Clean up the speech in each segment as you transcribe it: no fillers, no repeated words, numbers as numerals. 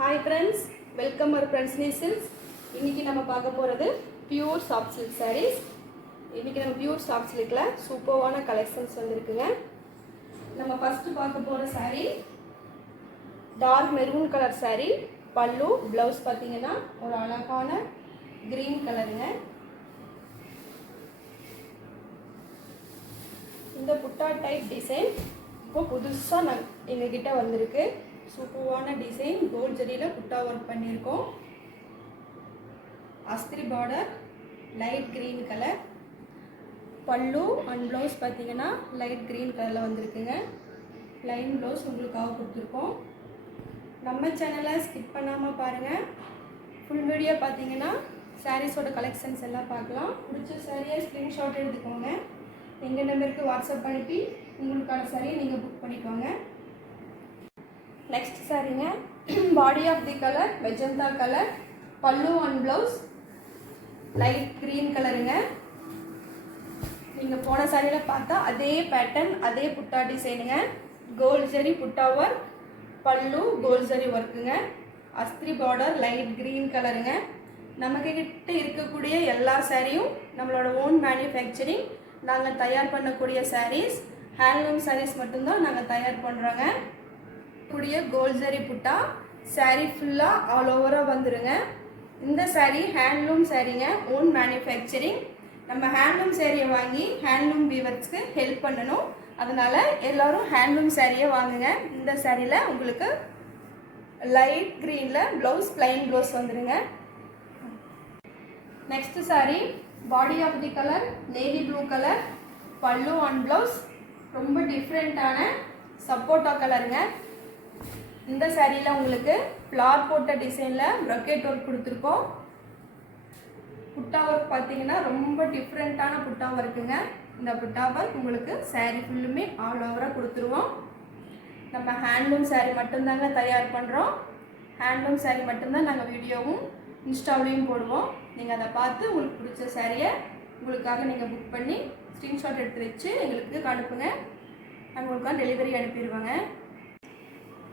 Hi friends, welcome our friends நீசில்ஸ். இன்றைக்கி நம்ம பார்க்க போகிறது பியூர் சாஃப்ட் சில்க் சாரீஸ். இன்றைக்கி நம்ம பியூர் சாஃப்ட் சில்கில் சூப்பர்வான கலெக்ஷன்ஸ் வந்துருக்குங்க. நம்ம ஃபஸ்ட்டு பார்க்க போகிற sari dark maroon colour sari. பல்லு ப்ளவுஸ் பார்த்தீங்கன்னா ஒரு அழகான க்ரீன் கலருங்க. இந்த புட்டா டைப் டிசைன் இப்போ புதுசாக எங்ககிட்ட வந்திருக்கு. சூப்பர்வான டிசைன், கோல்ட் ஜரியில் புட்டா ஒர்க் பண்ணியிருக்கோம். அஸ்திரி பார்டர், லைட் க்ரீன் கலர். பல்லு அண்ட் ப்ளவுஸ் பார்த்தீங்கன்னா லைட் க்ரீன் கலரில் வந்திருக்குங்க. லைன் ப்ளவுஸ் உங்களுக்காக கொடுத்துருக்கோம். நம்ம சேனலை ஸ்கிப் பண்ணாமல் பாருங்கள். ஃபுல் வீடியோ பார்த்தீங்கன்னா சாரீஸோட கலெக்ஷன்ஸ் எல்லாம் பார்க்கலாம். பிடிச்ச சாரியை ஸ்க்ரீன்ஷாட் எடுத்துக்கோங்க. எங்கள் நம்பருக்கு வாட்ஸ்அப் அனுப்பி உங்களுக்கான சாரியை நீங்கள் புக் பண்ணிக்கோங்க. நெக்ஸ்ட் சாரீங்க, body of the colour magenta colour. பல்லு அண்ட் ப்ளவுஸ் லைட் க்ரீன் கலருங்க. நீங்கள் போன சாரியில் பார்த்தா அதே பேட்டர்ன், அதே புட்டா டிசைனுங்க. Gold zari butta work, pallu gold zari ஒர்க்குங்க. அஸ்திரி பார்டர் லைட் க்ரீன் கலருங்க. நம்மக்கிட்ட இருக்கக்கூடிய எல்லா சாரியும் நம்மளோட ஓன் மேனுஃபேக்சரிங். நாங்கள் தயார் பண்ணக்கூடிய சாரீஸ் ஹேண்ட்லூம் சாரீஸ் மட்டும்தான் நாங்கள் தயார் பண்ணுறோங்க. கூடிய கோல்ட் ஜரி புட்டா சாரீ ஃபுல்லாக ஆல் ஓவராக வந்துடுங்க. இந்த சாரீ ஹேண்ட்லூம் சாரீங்க, ஓன் மேனுஃபேக்சரிங். நம்ம ஹேண்ட்லூம் சாரியை வாங்கி ஹேண்ட்லூம் வீவர்ஸ்க்கு ஹெல்ப் பண்ணணும். அதனால் எல்லோரும் ஹேண்ட்லூம் சாரியை வாங்குங்க. இந்த சாரியில் உங்களுக்கு லைட் க்ரீனில் ப்ளவுஸ், ப்ளைன் ப்ளவுஸ் வந்துடுங்க. Next sari body of the colour navy blue colour. பல்லு அண்ட் ப்ளவுஸ் ரொம்ப டிஃப்ரெண்ட்டான சப்போட்டா கலருங்க. இந்த சாரியில் உங்களுக்கு ஃப்ளார் போட்ட டிசைனில் ப்ரொக்கேட் ஒர்க் கொடுத்துருக்கோம். புட்டா ஒர்க் பார்த்தீங்கன்னா ரொம்ப டிஃப்ரெண்ட்டான புட்டா ஒர்க்குங்க. இந்த புட்டா ஒர்க் உங்களுக்கு சாரீ ஃபுல்லுமே ஆல் ஓவராக கொடுத்துருவோம். நம்ம ஹேண்ட்லூம் சாரீ மட்டும்தாங்க தயார் பண்ணுறோம். ஹேண்ட்லூம் சாரீ மட்டும்தான் நாங்கள் வீடியோவும் இன்ஸ்டாவிலையும் போடுவோம். நீங்கள் அதை பார்த்து உங்களுக்கு பிடிச்ச சாரியை உங்களுக்காக நீங்கள் புக் பண்ணி ஸ்க்ரீன்ஷாட் எடுத்து வச்சு எங்களுக்கு அனுப்புங்க. நாங்கள் உங்களுக்காக டெலிவரி அனுப்பிடுவாங்க.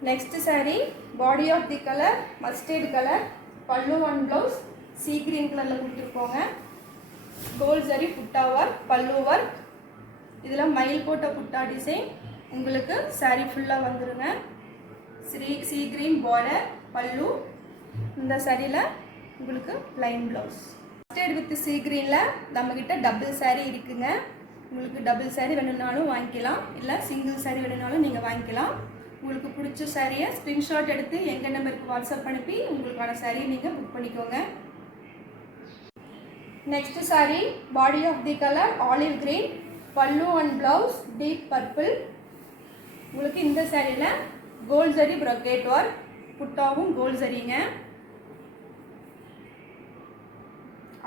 Next sari body of the colour mustard colour. பல்லு அண்ட் ப்ளவுஸ் சீ கிரீன் கலரில் கொடுத்துருக்கோங்க. கோல்ட் ஜரி புட்டா ஒர்க், பல்லு ஒர்க். இதில் மயில் போட்ட புட்டா டிசைன் உங்களுக்கு சாரீ ஃபுல்லாக வந்துடுங்க. சீ கிரீன் பார்டர் பல்லு. இந்த சாரியில் உங்களுக்கு plain blouse. Mustard with sea கிரீனில் நம்மக்கிட்ட டபுள் சாரீ இருக்குங்க. உங்களுக்கு டபுள் சாரீ வேணும்னாலும் வாங்கிக்கலாம், இல்லை சிங்கிள் சாரீ வேணும்னாலும் நீங்கள் வாங்கிக்கலாம். உங்களுக்கு பிடிச்ச சாரியை ஸ்க்ரீன்ஷாட் எடுத்து எங்கள் நம்பருக்கு வாட்ஸ்அப் அனுப்பி உங்களுக்கான சாரியை நீங்கள் புக் பண்ணிக்கோங்க. Next sari body of the colour olive green. Pallu and blouse deep purple. உங்களுக்கு இந்த சாரியில் கோல்ட் ஜரி ப்ரொக்கேட் ஒர்க், புட்டாவும் கோல்ட் ஜரிங்க.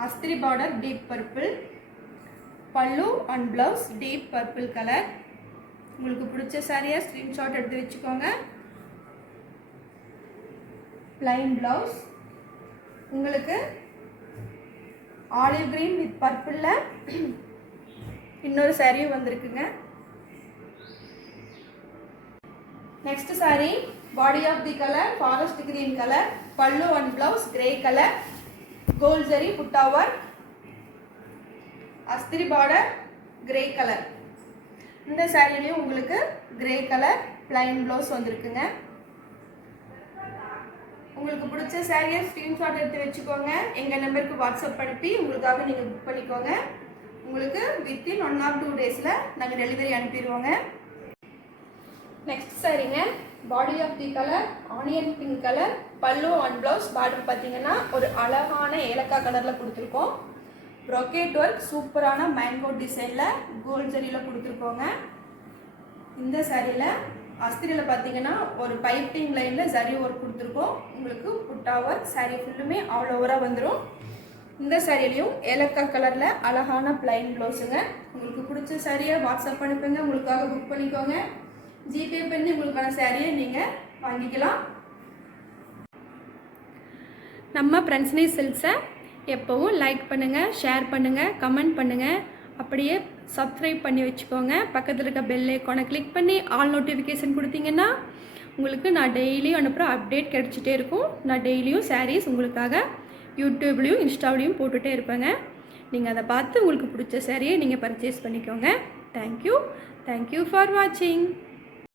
அஸ்திரி border deep purple. Pallu and blouse deep purple colour. உங்களுக்கு பிடிச்ச சாரியை ஸ்க்ரீன்ஷாட் எடுத்து வச்சுக்கோங்க. Plain blouse. உங்களுக்கு ஆலிவ் கிரீன் வித் பர்பிளில் இன்னொரு சாரியும் வந்திருக்குங்க. Next sari body of the colour forest green colour. பல்லு and blouse grey colour. Gold zari butta work, அஸ்திரி பார்டர் கிரே கலர். இந்த சாரிலையும் உங்களுக்கு கிரே கலர் ப்ளைன் ப்ளவுஸ் வந்திருக்குங்க. உங்களுக்கு பிடிச்ச சாரியை ஸ்க்ரீன்ஷாட் எடுத்து வச்சுக்கோங்க. எங்கள் நம்பருக்கு வாட்ஸ்அப் அனுப்பி உங்களுக்காக நீங்கள் புக் பண்ணிக்கோங்க. உங்களுக்கு வித்தின் 1 or 2 டேஸில் நாங்கள் டெலிவரி அனுப்பிடுவோங்க. நெக்ஸ்ட் சாரீங்க body of the colour onion pink colour. பல்லு அண்ட் ப்ளவுஸ் பார்டர் பார்த்தீங்கன்னா ஒரு அழகான ஏலக்காய் கலரில் கொடுத்துருக்கோம். ப்ரொக்கேட் ஒர்க் சூப்பரான மேங்கோ டிசைனில் கோல்ட் ஜரியில் கொடுத்துருக்கோங்க. இந்த சாரியில் அஸ்திரியில் பார்த்தீங்கன்னா ஒரு பைப்பிங் லைனில் ஜரி ஒர்க் கொடுத்துருக்கோம். உங்களுக்கு புட்டா ஒர்க் சாரீ ஃபுல்லுமே ஆல் ஓவராக வந்துடும். இந்த சாரிலையும் ஏலக்காய் கலரில் அழகான ப்ளைன் ப்ளவுஸுங்க. உங்களுக்கு பிடிச்ச சாரியை வாட்ஸ்அப் அனுப்புங்க, உங்களுக்காக புக் பண்ணிக்கோங்க. ஜிபே பண்ணி உங்களுக்கான சாரியை நீங்கள் வாங்கிக்கலாம். நம்ம ஃப்ரெண்ட்ஸ் நீசில்ஸை எப்போவும் லைக் பண்ணுங்கள், ஷேர் பண்ணுங்கள், கமெண்ட் பண்ணுங்கள். அப்படியே சப்ஸ்கிரைப் பண்ணி வச்சுக்கோங்க. பக்கத்தில் இருக்க பெல் ஐக்கானை கிளிக் பண்ணி ஆல் நோட்டிஃபிகேஷன் கொடுத்தீங்கன்னா உங்களுக்கு நான் டெய்லியும் அனுப்புகிற அப்டேட் கிடச்சிட்டே இருக்கும். நான் டெய்லியும் சாரீஸ் உங்களுக்காக யூடியூப்லேயும் இன்ஸ்டாவிலையும் போட்டுகிட்டே இருப்பேங்க. நீங்கள் அதை பார்த்து உங்களுக்கு பிடிச்ச சாரியை நீங்கள் பர்ச்சேஸ் பண்ணிக்கோங்க. தேங்க்யூ ஃபார் வாட்சிங்.